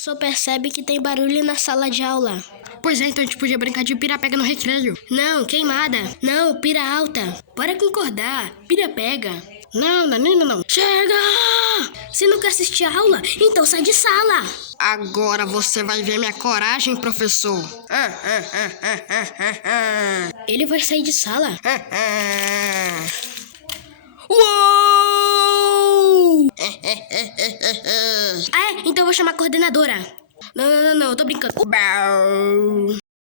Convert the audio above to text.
professor percebe que tem barulho na sala de aula. Pois é, então a gente podia brincar de pira-pega no recreio. Não, queimada. Não, pira alta. Bora concordar. Pira-pega. Não, Danilo, não. Chega! Você não quer assistir a aula? Então sai de sala. Agora você vai ver minha coragem, professor. Ele vai sair de sala. Uou! Ah, é? Então eu vou chamar a coordenadora. Não, eu tô brincando.